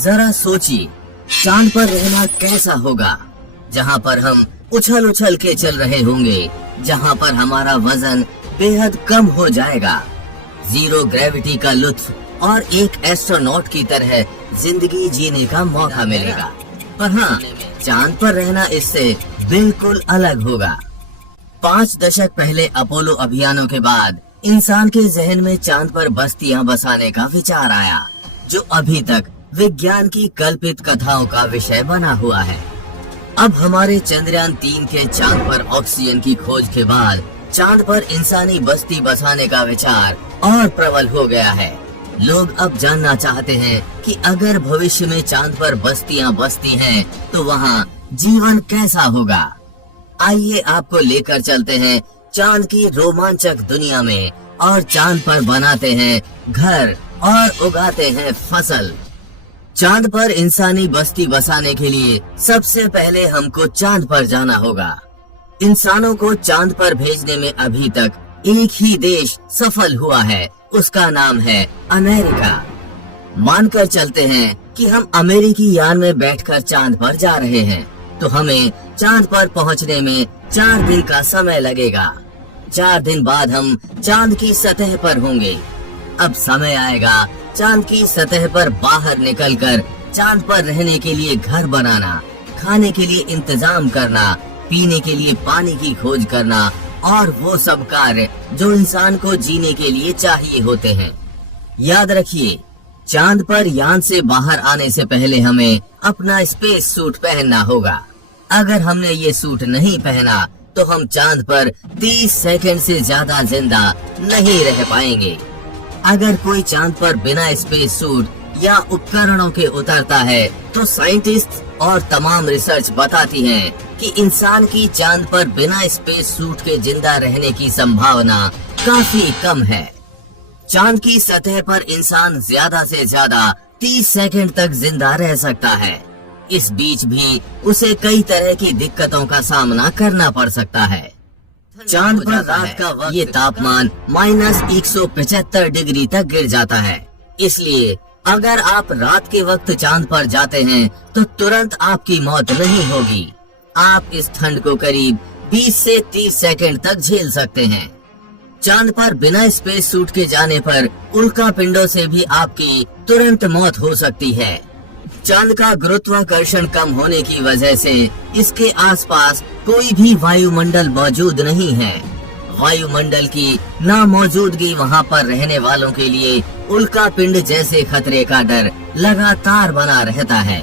जरा सोचिए, चांद पर रहना कैसा होगा, जहाँ पर हम उछल उछल के चल रहे होंगे, जहाँ पर हमारा वजन बेहद कम हो जाएगा, जीरो ग्रेविटी का लुत्फ और एक एस्ट्रोनॉट की तरह जिंदगी जीने का मौका मिलेगा। पर हाँ, चांद पर रहना इससे बिल्कुल अलग होगा। 5 दशक पहले अपोलो अभियानों के बाद इंसान के जहन में चांद पर बस्तियां बसाने का विचार आया, जो अभी तक विज्ञान की कल्पित कथाओं का विषय बना हुआ है। अब हमारे चंद्रयान 3 के चांद पर ऑक्सीजन की खोज के बाद चांद पर इंसानी बस्ती बसाने का विचार और प्रबल हो गया है। लोग अब जानना चाहते हैं कि अगर भविष्य में चांद पर बस्तियां बसती हैं, तो वहाँ जीवन कैसा होगा। आइए आपको लेकर चलते हैं चांद की रोमांचक दुनिया में और चांद पर बनाते हैं घर और उगाते हैं फसल। चांद पर इंसानी बस्ती बसाने के लिए सबसे पहले हमको चांद पर जाना होगा। इंसानों को चांद पर भेजने में अभी तक एक ही देश सफल हुआ है, उसका नाम है अमेरिका। मानकर चलते हैं कि हम अमेरिकी यान में बैठकर चांद पर जा रहे हैं, तो हमें चांद पर पहुंचने में 4 दिन का समय लगेगा। 4 दिन बाद हम चांद की सतह पर होंगे। अब समय आएगा चांद की सतह पर बाहर निकलकर चांद पर रहने के लिए घर बनाना, खाने के लिए इंतजाम करना, पीने के लिए पानी की खोज करना और वो सब कार्य जो इंसान को जीने के लिए चाहिए होते हैं। याद रखिए, चांद पर यान से बाहर आने से पहले हमें अपना स्पेस सूट पहनना होगा। अगर हमने ये सूट नहीं पहना तो हम चांद पर 30 सेकंड से ज्यादा जिंदा नहीं रह पाएंगे। अगर कोई चांद पर बिना स्पेस सूट या उपकरणों के उतरता है, तो साइंटिस्ट और तमाम रिसर्च बताती है कि इंसान की चांद पर बिना स्पेस सूट के जिंदा रहने की संभावना काफी कम है। चांद की सतह पर इंसान ज्यादा से ज्यादा 30 सेकंड तक जिंदा रह सकता है। इस बीच भी उसे कई तरह की दिक्कतों का सामना करना पड़ सकता है। चांद पर रात का वक्त ये तापमान -175 डिग्री तक गिर जाता है। इसलिए अगर आप रात के वक्त चांद पर जाते हैं तो तुरंत आपकी मौत नहीं होगी। आप इस ठंड को करीब 20 से 30 सेकंड तक झेल सकते हैं। चांद पर बिना स्पेस सूट के जाने पर उल्कापिंडों से भी आपकी तुरंत मौत हो सकती है। चांद का गुरुत्वाकर्षण कम होने की वजह से इसके आसपास कोई भी वायुमंडल मौजूद नहीं है। वायुमंडल की नामौजूदगी वहाँ पर रहने वालों के लिए उल्कापिंड जैसे खतरे का डर लगातार बना रहता है।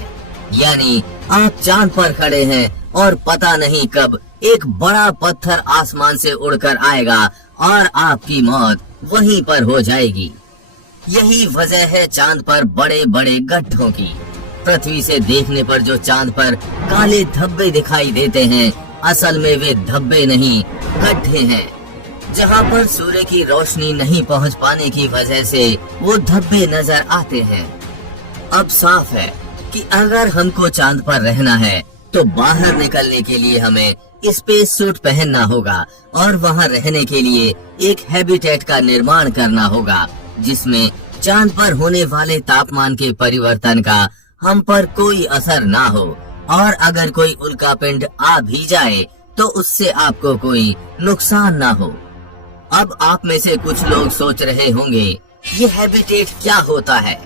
यानी आप चांद पर खड़े हैं और पता नहीं कब एक बड़ा पत्थर आसमान से उड़कर आएगा और आपकी मौत वहीं पर हो जाएगी। यही वजह है चांद पर बड़े बड़े गड्ढों की। पृथ्वी से देखने पर जो चांद पर काले धब्बे दिखाई देते हैं, असल में वे धब्बे नहीं, गड्ढे हैं। जहाँ पर सूर्य की रोशनी नहीं पहुँच पाने की वजह से वो धब्बे नजर आते हैं। अब साफ है कि अगर हमको चांद पर रहना है तो बाहर निकलने के लिए हमें स्पेस सूट पहनना होगा और वहाँ रहने के लिए एक हैबिटेट का निर्माण करना होगा, जिसमें चांद पर होने वाले तापमान के परिवर्तन का हम पर कोई असर ना हो, और अगर कोई उल्कापिंड आ भी जाए तो उससे आपको कोई नुकसान ना हो। अब आप में से कुछ लोग सोच रहे होंगे ये हैबिटेट क्या होता है,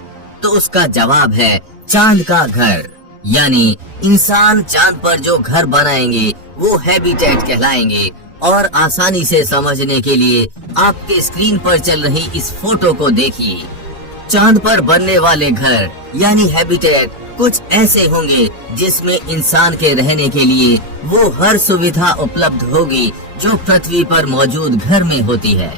तो उसका जवाब है चांद का घर। यानी इंसान चांद पर जो घर बनाएंगे वो हैबिटेट कहलाएंगे। और आसानी से समझने के लिए आपके स्क्रीन पर चल रही इस फोटो को देखिए। चांद पर बनने वाले घर यानी हैबिटेट कुछ ऐसे होंगे जिसमें इंसान के रहने के लिए वो हर सुविधा उपलब्ध होगी जो पृथ्वी पर मौजूद घर में होती है।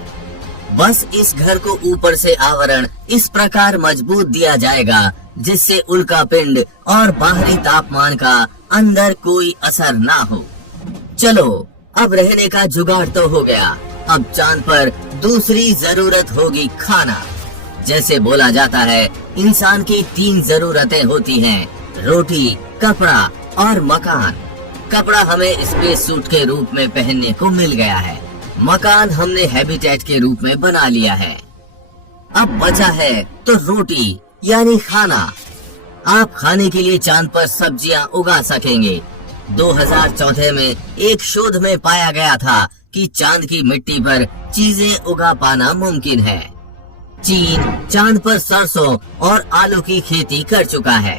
बस इस घर को ऊपर से आवरण इस प्रकार मजबूत दिया जाएगा जिससे उल्कापिंड और बाहरी तापमान का अंदर कोई असर ना हो। चलो, अब रहने का जुगाड़ तो हो गया। अब चांद पर दूसरी जरूरत होगी खाना। जैसे बोला जाता है, इंसान की 3 जरूरतें होती हैं, रोटी, कपड़ा और मकान। कपड़ा हमें स्पेस सूट के रूप में पहनने को मिल गया है। मकान हमने हैबिटेट के रूप में बना लिया है। अब बचा है तो रोटी यानी खाना। आप खाने के लिए चांद पर सब्जियां उगा सकेंगे। 2014 में एक शोध में पाया गया था कि चांद की मिट्टी पर चीजें उगा पाना मुमकिन है। चीन चांद पर सरसों और आलू की खेती कर चुका है।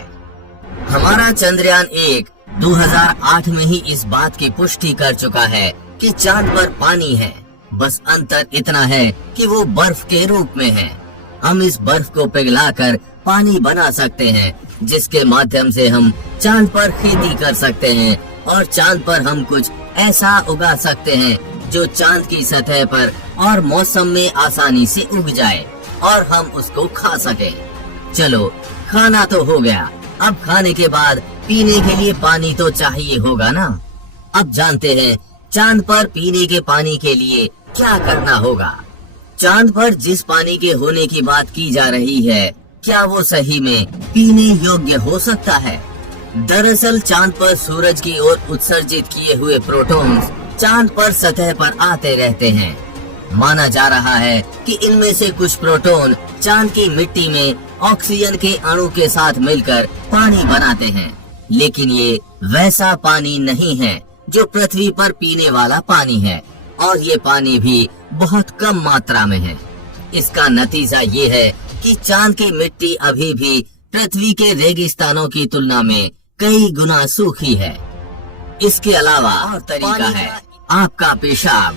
हमारा चंद्रयान 1 2008 में ही इस बात की पुष्टि कर चुका है कि चांद पर पानी है। बस अंतर इतना है कि वो बर्फ के रूप में है। हम इस बर्फ को पिघलाकर पानी बना सकते हैं, जिसके माध्यम से हम चांद पर खेती कर सकते हैं और चांद पर हम कुछ ऐसा उगा सकते हैं जो चांद की सतह पर और मौसम में आसानी से उग जाए और हम उसको खा सके। चलो, खाना तो हो गया, अब खाने के बाद पीने के लिए पानी तो चाहिए होगा ना। अब जानते हैं चांद पर पीने के पानी के लिए क्या करना होगा। चांद पर जिस पानी के होने की बात की जा रही है, क्या वो सही में पीने योग्य हो सकता है? दरअसल चांद पर सूरज की ओर उत्सर्जित किए हुए प्रोटॉन्स चांद पर सतह पर आते रहते हैं। माना जा रहा है कि इनमें से कुछ प्रोटॉन चांद की मिट्टी में ऑक्सीजन के अणु के साथ मिलकर पानी बनाते हैं, लेकिन ये वैसा पानी नहीं है जो पृथ्वी पर पीने वाला पानी है, और ये पानी भी बहुत कम मात्रा में है। इसका नतीजा ये है कि चांद की मिट्टी अभी भी पृथ्वी के रेगिस्तानों की तुलना में कई गुना सूखी है। इसके अलावा और तरीका है आपका पेशाब।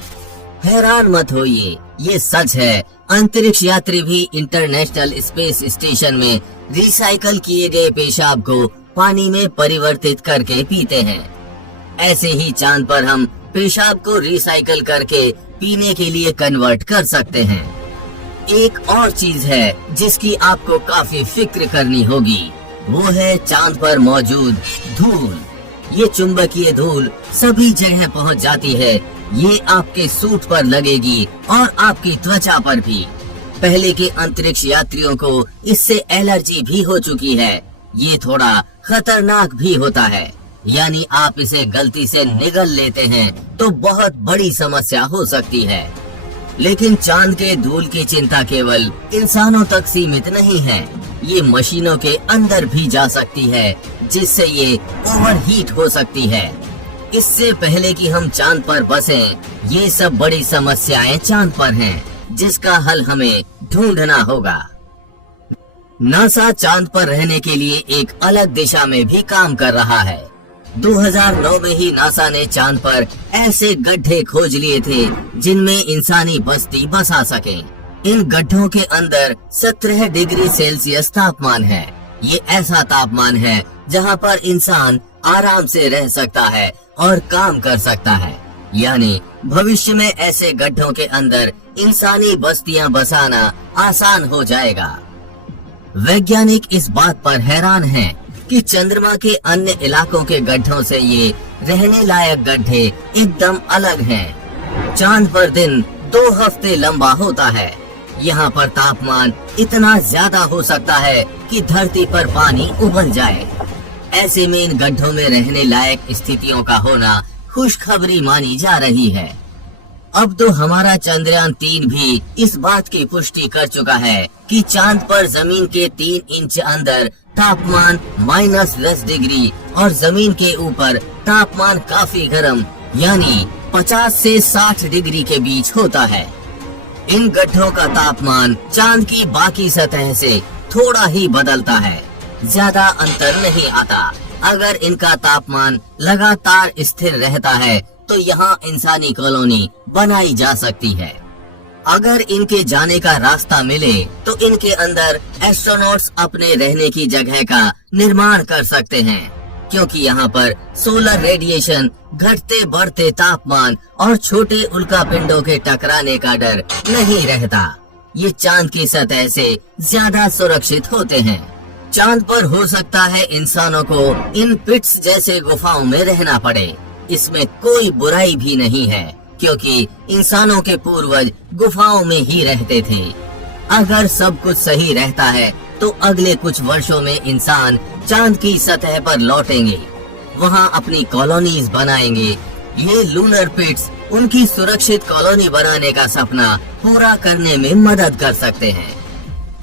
हैरान मत होइए, ये सच है। अंतरिक्ष यात्री भी इंटरनेशनल स्पेस स्टेशन में रिसाइकल किए गए पेशाब को पानी में परिवर्तित करके पीते हैं। ऐसे ही चांद पर हम पेशाब को रिसाइकल करके पीने के लिए कन्वर्ट कर सकते हैं। एक और चीज है जिसकी आपको काफी फिक्र करनी होगी, वो है चांद पर मौजूद धूल। ये चुंबकीय धूल सभी जगह पहुंच जाती है। ये आपके सूट पर लगेगी और आपकी त्वचा पर भी। पहले के अंतरिक्ष यात्रियों को इससे एलर्जी भी हो चुकी है। ये थोड़ा खतरनाक भी होता है, यानी आप इसे गलती से निगल लेते हैं तो बहुत बड़ी समस्या हो सकती है। लेकिन चांद के धूल की चिंता केवल इंसानों तक सीमित नहीं है, ये मशीनों के अंदर भी जा सकती है, जिससे ये ओवरहीट हो सकती है। इससे पहले कि हम चांद पर बसें, ये सब बड़ी समस्याएं चांद पर हैं, जिसका हल हमें ढूंढना होगा। नासा चांद पर रहने के लिए एक अलग दिशा में भी काम कर रहा है। 2009 में ही नासा ने चांद पर ऐसे गड्ढे खोज लिए थे जिनमें इंसानी बस्ती बसा सके। इन गड्ढों के अंदर 17 डिग्री सेल्सियस तापमान है। ये ऐसा तापमान है जहां पर इंसान आराम से रह सकता है और काम कर सकता है। यानी भविष्य में ऐसे गड्ढों के अंदर इंसानी बस्तियां बसाना आसान हो जाएगा। वैज्ञानिक इस बात पर हैरान हैं कि चंद्रमा के अन्य इलाकों के गड्ढों से ये रहने लायक गड्ढे एकदम अलग हैं। चांद पर दिन 2 हफ्ते लंबा होता है। यहाँ पर तापमान इतना ज्यादा हो सकता है कि धरती पर पानी उबल जाए। ऐसे में इन गड्ढों में रहने लायक स्थितियों का होना खुशखबरी मानी जा रही है। अब तो हमारा चंद्रयान 3 भी इस बात की पुष्टि कर चुका है कि चांद पर जमीन के 3 इंच अंदर तापमान -10 डिग्री और जमीन के ऊपर तापमान काफी गर्म यानी 50 से 60 डिग्री के बीच होता है। इन गड्ढों का तापमान चांद की बाकी सतह से थोड़ा ही बदलता है, ज्यादा अंतर नहीं आता। अगर इनका तापमान लगातार स्थिर रहता है तो यहाँ इंसानी कॉलोनी बनाई जा सकती है। अगर इनके जाने का रास्ता मिले तो इनके अंदर एस्ट्रोनॉट्स अपने रहने की जगह का निर्माण कर सकते हैं, क्योंकि यहाँ पर सोलर रेडिएशन, घटते बढ़ते तापमान और छोटे उल्कापिंडों के टकराने का डर नहीं रहता। ये चांद की सतह से ज्यादा सुरक्षित होते हैं। चांद पर हो सकता है इंसानों को इन पिट्स जैसे गुफाओं में रहना पड़े। इसमें कोई बुराई भी नहीं है, क्योंकि इंसानों के पूर्वज गुफाओं में ही रहते थे। अगर सब कुछ सही रहता है तो अगले कुछ वर्षों में इंसान चांद की सतह पर लौटेंगे, वहाँ अपनी कॉलोनीज बनाएंगे। ये लूनर पिट्स उनकी सुरक्षित कॉलोनी बनाने का सपना पूरा करने में मदद कर सकते हैं।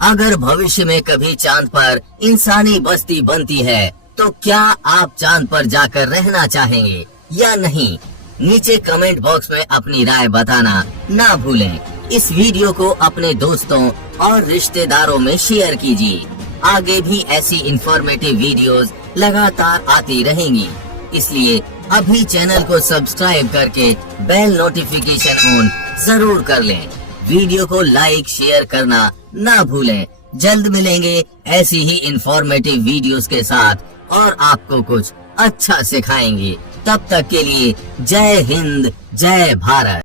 अगर भविष्य में कभी चांद पर इंसानी बस्ती बनती है तो क्या आप चांद पर जाकर रहना चाहेंगे या नहीं? नीचे कमेंट बॉक्स में अपनी राय बताना ना भूलें। इस वीडियो को अपने दोस्तों और रिश्तेदारों में शेयर कीजिए। आगे भी ऐसी इंफॉर्मेटिव वीडियोस लगातार आती रहेंगी, इसलिए अभी चैनल को सब्सक्राइब करके बेल नोटिफिकेशन ऑन जरूर कर लें। वीडियो को लाइक शेयर करना ना भूलें। जल्द मिलेंगे ऐसी ही इंफॉर्मेटिव वीडियोस के साथ और आपको कुछ अच्छा सिखाएंगे। तब तक के लिए जय हिंद, जय भारत।